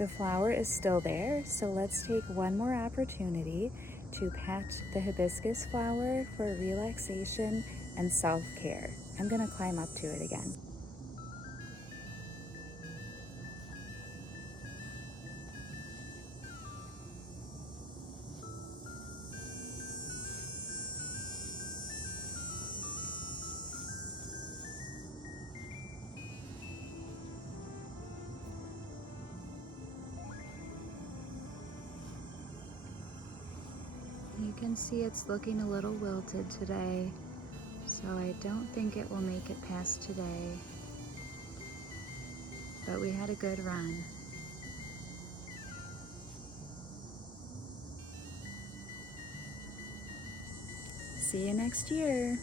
The flower is still there, so let's take one more opportunity to pat the hibiscus flower for relaxation and self-care. I'm gonna climb up to it again. You can see it's looking a little wilted today, so I don't think it will make it past today. But we had a good run. See you next year.